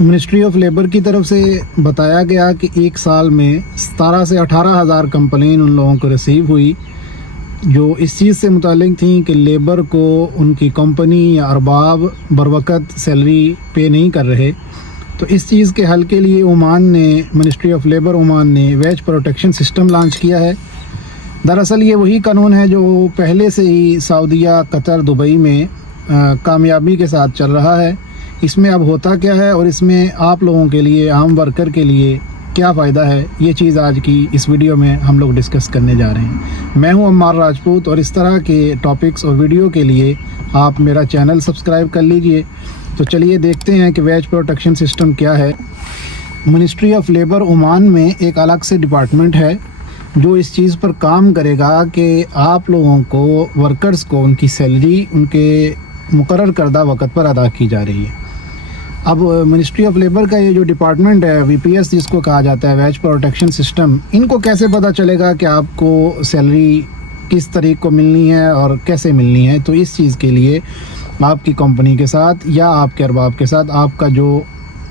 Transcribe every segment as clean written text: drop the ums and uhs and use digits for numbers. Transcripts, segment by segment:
Ministry of labour کی طرف سے بتایا گیا کہ ایک سال میں 17 سے 18 ہزار کمپلین ان لوگوں کو ریسیو ہوئی جو اس چیز سے متعلق تھیں کہ لیبر کو ان کی کمپنی یا ارباب بروقت سیلری پے نہیں کر رہے۔ تو اس چیز کے حل کے لیے منسٹری آف لیبر عمان نے ویج پروٹیکشن سسٹم لانچ کیا ہے۔ دراصل یہ وہی قانون ہے جو پہلے سے ہی سعودیہ، قطر، دبئی میں کامیابی کے ساتھ چل رہا ہے۔ اس میں اب ہوتا کیا ہے اور اس میں آپ لوگوں کے لیے، عام ورکر کے لیے کیا فائدہ ہے، یہ چیز آج کی اس ویڈیو میں ہم لوگ ڈسکس کرنے جا رہے ہیں۔ میں ہوں عمار راجپوت، اور اس طرح کے ٹاپکس اور ویڈیو کے لیے آپ میرا چینل سبسکرائب کر لیجئے۔ تو چلیے دیکھتے ہیں کہ ویج پروٹیکشن سسٹم کیا ہے۔ منسٹری آف لیبر عمان میں ایک الگ سے ڈپارٹمنٹ ہے جو اس چیز پر کام کرے گا کہ آپ لوگوں کو، ورکرز کو، ان کی سیلری ان کے مقرر کردہ وقت پر ادا کی جا رہی ہے۔ اب منسٹری آف لیبر کا یہ جو ڈپارٹمنٹ ہے، وی پی ایس جس کو کہا جاتا ہے، ویج پروٹیکشن سسٹم، ان کو کیسے پتہ چلے گا کہ آپ کو سیلری کس طریق کو ملنی ہے اور کیسے ملنی ہے؟ تو اس چیز کے لیے آپ کی کمپنی کے ساتھ یا آپ کے ارباب کے ساتھ آپ کا جو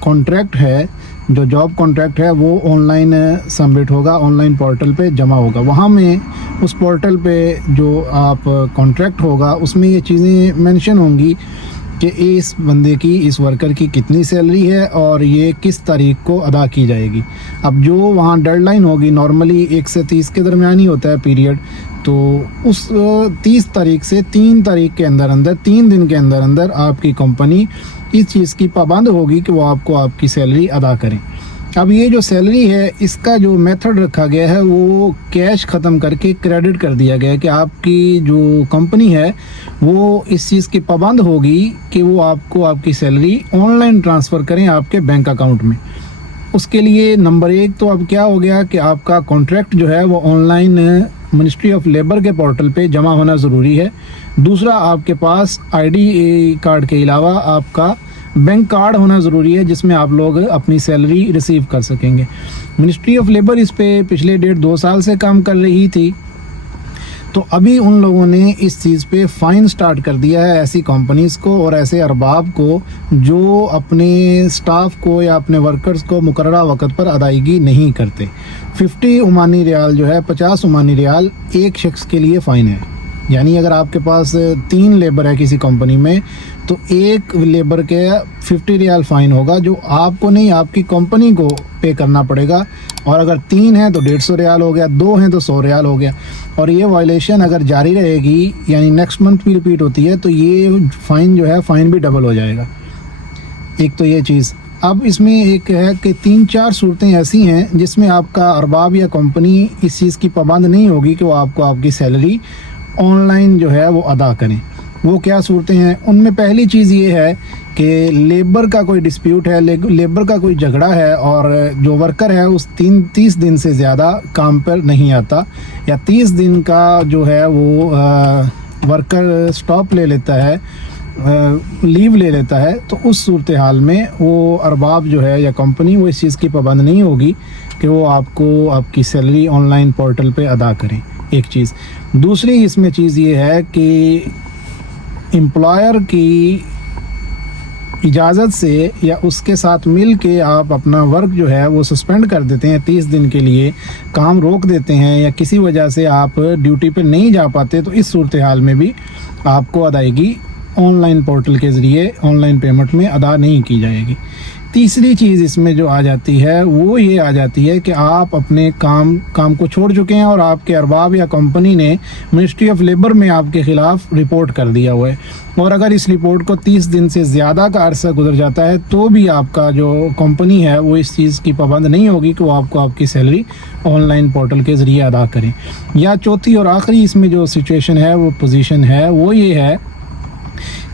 کانٹریکٹ ہے، جو جاب کانٹریکٹ ہے، وہ آن لائن سبمٹ ہوگا، آن لائن پورٹل پہ جمع ہوگا۔ وہاں میں اس پورٹل پہ جو آپ کانٹریکٹ ہوگا اس میں یہ چیزیں مینشن ہوں گی کہ اس بندے کی، اس ورکر کی کتنی سیلری ہے اور یہ کس تاریخ کو ادا کی جائے گی۔ اب جو وہاں ڈیڈ لائن ہوگی، نارملی 1 سے 30 کے درمیان ہی ہوتا ہے پیریڈ، تو اس 30 تاریخ سے 3 تاریخ کے اندر 3 دن کے اندر آپ کی کمپنی اس چیز کی پابند ہوگی کہ وہ آپ کو آپ کی سیلری ادا کریں۔ اب یہ جو سیلری ہے، اس کا جو میتھڈ رکھا گیا ہے وہ کیش ختم کر کے کریڈٹ کر دیا گیا ہے کہ آپ کی جو کمپنی ہے وہ اس چیز کی پابند ہوگی کہ وہ آپ کو آپ کی سیلری آن لائن ٹرانسفر کریں آپ کے بینک اکاؤنٹ میں۔ اس کے لیے نمبر 1 تو اب کیا ہو گیا کہ آپ کا کانٹریکٹ جو ہے وہ on line ministry of labour کے پورٹل پہ جمع ہونا ضروری ہے۔ دوسرا، آپ کے پاس آئی ڈی کارڈ کے علاوہ آپ کا بینک کارڈ ہونا ضروری ہے جس میں آپ لوگ اپنی سیلری ریسیو کر سکیں گے۔ منسٹری آف لیبر اس پہ پچھلے 1.5-2 سال سے کام کر رہی تھی، تو ابھی ان لوگوں نے اس چیز پہ فائن سٹارٹ کر دیا ہے ایسی کمپنیز کو اور ایسے ارباب کو جو اپنے سٹاف کو یا اپنے ورکرز کو مقررہ وقت پر ادائیگی نہیں کرتے۔ 50 عمانی ریال جو ہے، 50 عمانی ریال ایک شخص کے لیے فائن ہے۔ یعنی اگر آپ کے پاس 3 لیبر ہے کسی کمپنی میں تو ایک لیبر کے 50 ریال فائن ہوگا جو آپ کو نہیں، آپ کی کمپنی کو پے کرنا پڑے گا۔ اور اگر 3 ہیں تو 150 ریال ہو گیا، 2 ہیں تو 100 ریال ہو گیا۔ اور یہ وائلیشن اگر جاری رہے گی، یعنی نیکسٹ منتھ بھی ریپیٹ ہوتی ہے، تو یہ فائن جو ہے، فائن بھی ڈبل ہو جائے گا۔ ایک تو یہ چیز۔ اب اس میں ایک ہے کہ 3-4 صورتیں ایسی ہیں جس میں آپ کا ارباب یا کمپنی اس چیز کی پابند نہیں ہوگی کہ وہ آپ کو آپ کی سیلری آن لائن جو ہے وہ ادا کریں۔ وہ کیا صورتیں ہیں؟ ان میں پہلی چیز یہ ہے کہ لیبر کا کوئی ڈسپیوٹ ہے، لیبر کا کوئی جھگڑا ہے اور جو ورکر ہے اس 30 دن سے زیادہ کام پر نہیں آتا، یا 30 دن کا جو ہے وہ ورکر سٹاپ لے لیتا ہے، لیو لے لیتا ہے، تو اس صورتحال میں وہ ارباب جو ہے یا کمپنی وہ اس چیز کی پابند نہیں ہوگی کہ وہ آپ کو آپ کی سیلری آن لائن پورٹل پہ ادا کریں۔ ایک چیز۔ دوسری اس میں چیز یہ ہے کہ امپلائر کی اجازت سے یا اس کے ساتھ مل کے آپ اپنا ورک جو ہے وہ سسپینڈ کر دیتے ہیں، 30 دن کے لیے کام روک دیتے ہیں، یا کسی وجہ سے آپ ڈیوٹی پہ نہیں جا پاتے، تو اس صورتحال میں بھی آپ کو ادائیگی آن لائن پورٹل کے ذریعے آن لائن پیمنٹ میں ادا نہیں کی جائے گی۔ تیسری چیز اس میں جو آ جاتی ہے وہ یہ آ جاتی ہے کہ آپ اپنے کام کو چھوڑ چکے ہیں اور آپ کے ارباب یا کمپنی نے منسٹری آف لیبر میں آپ کے خلاف رپورٹ کر دیا ہوا ہے، اور اگر اس رپورٹ کو 30 دن سے زیادہ کا عرصہ گزر جاتا ہے تو بھی آپ کا جو کمپنی ہے وہ اس چیز کی پابند نہیں ہوگی کہ وہ آپ کو آپ کی سیلری آن لائن پورٹل کے ذریعے ادا کریں۔ یا چوتھی اور آخری اس میں جو سچویشن ہے، وہ پوزیشن ہے، وہ یہ ہے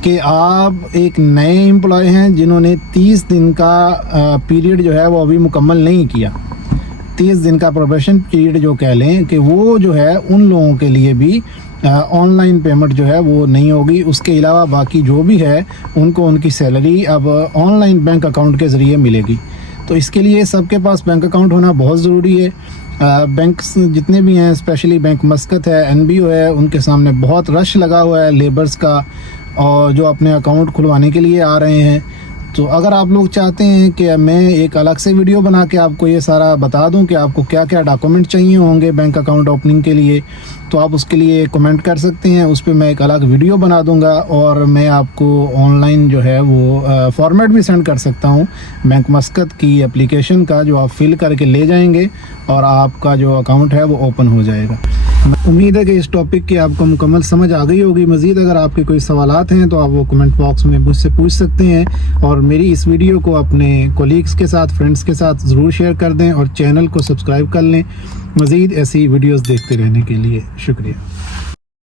کہ آپ ایک نئے امپلائی ہیں جنہوں نے 30 دن کا پیریڈ جو ہے وہ ابھی مکمل نہیں کیا، 30 دن کا پروبیشن پیریڈ جو کہہ لیں، کہ وہ جو ہے ان لوگوں کے لیے بھی آن لائن پیمنٹ جو ہے وہ نہیں ہوگی۔ اس کے علاوہ باقی جو بھی ہے ان کو ان کی سیلری اب آن لائن بینک اکاؤنٹ کے ذریعے ملے گی۔ تو اس کے لیے سب کے پاس بینک اکاؤنٹ ہونا بہت ضروری ہے۔ بینکس جتنے بھی ہیں، اسپیشلی بینک مسقط ہے، NBO ہے، ان کے سامنے بہت رش لگا ہوا ہے لیبرز کا، اور جو اپنے اکاؤنٹ کھلوانے کے لیے آ رہے ہیں۔ تو اگر آپ لوگ چاہتے ہیں کہ میں ایک الگ سے ویڈیو بنا کے آپ کو یہ سارا بتا دوں کہ آپ کو کیا کیا ڈاکومنٹ چاہیے ہوں گے بینک اکاؤنٹ اوپننگ کے لیے، تو آپ اس کے لیے کمنٹ کر سکتے ہیں، اس پہ میں ایک الگ ویڈیو بنا دوں گا، اور میں آپ کو آن لائن جو ہے وہ فارمیٹ بھی سینڈ کر سکتا ہوں بینک مسقط کی اپلیکیشن کا، جو آپ فل کر کے لے جائیں گے اور آپ کا جو اکاؤنٹ ہے وہ اوپن ہو جائے گا۔ امید ہے کہ اس ٹاپک کی آپ کو مکمل سمجھ آ گئی ہوگی۔ مزید اگر آپ کے کوئی سوالات ہیں تو آپ وہ کمنٹ باکس میں مجھ سے پوچھ سکتے ہیں، اور میری اس ویڈیو کو اپنے کولیگز کے ساتھ، فرینڈس کے ساتھ ضرور شیئر کر دیں، اور چینل کو سبسکرائب کر لیں مزید ایسی ویڈیوز دیکھتے رہنے کے لیے۔ شکریہ۔